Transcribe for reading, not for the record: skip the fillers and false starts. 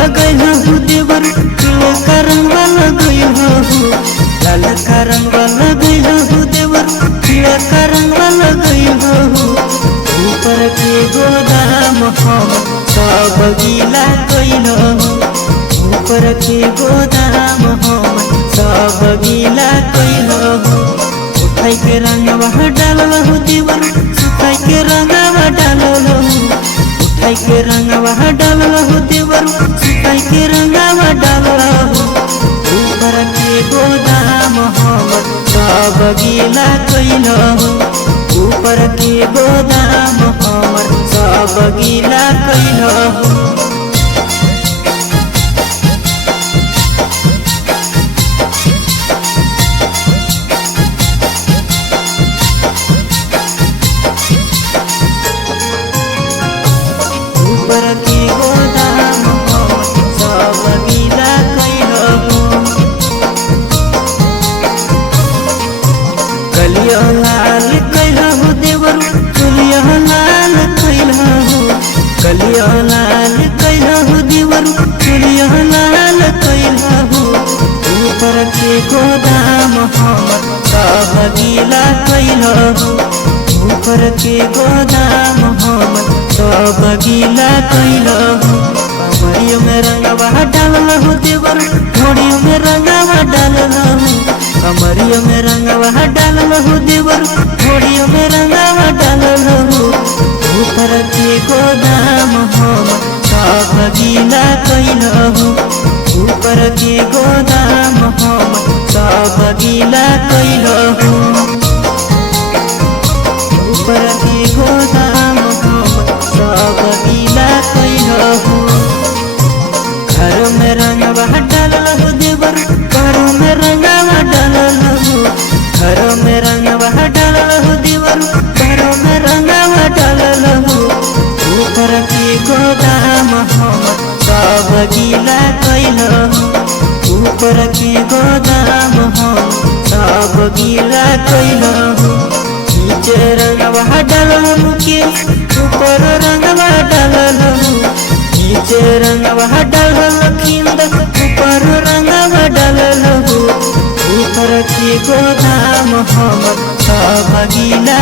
लगैल हो देवर पीला का रंगवा लगैल हो लाल का रंगवा लगैल हो देवर पीला का रंगवा लगैल हो ऊपर के गोदाम हम सब गीला कैल हो ऊपर के गोदाम हम सब गीला कैल हो उठाई के रंगवा डालल हो देवर सुखाई के रंगवा डालल हो उठाई के रंगवा डालल हो देवर सुखाई के रंगवा डालल हो ऊपर के गोदाम हम सब गीला कैल हो ऊपर के गोदाम हम सब गीला कैल हो ऊपर के गोदाम हम सब गीला कैल हो कलिया लाल कैल हो देवर चुलिया लाल कैल हो कलिया लाल कैल हो देवर चुलिया लाल कैल हो ऊपर के गोदाम हम सब गीला कैल हो ऊपर के गोदाम हम सब गीला कैल हो कमरियों में रंगवा डालल हो देवर घोड़ियों में रंगवा डालल हो कमरियों में रंगवा डालल हो देवर घोड़ियों में रंगवा डालल हो ऊपर के गोदाम हम सब गीला कैल हो ऊपर के गोदाम हम सब गीला कैल हो ऊपर के गोदाम हम सब गीला कैल हो घर में रंगवा डालल हो देवर घरों में रंगवा डालल हो घर में रंगवा डालल हो देवर घरों में रंगवा डालल हो ऊपर के गोदाम हम सब गीला कैल हो ऊपर के गोदाम हम सब गीला कैल हो नीचे रंगवा डालल मुकेश ऊपर रंगवा डालल हो नीचे रंगवा डालल खिंद ऊपर रंगवा डालल हो ऊपर के गोदाम हम सब गीला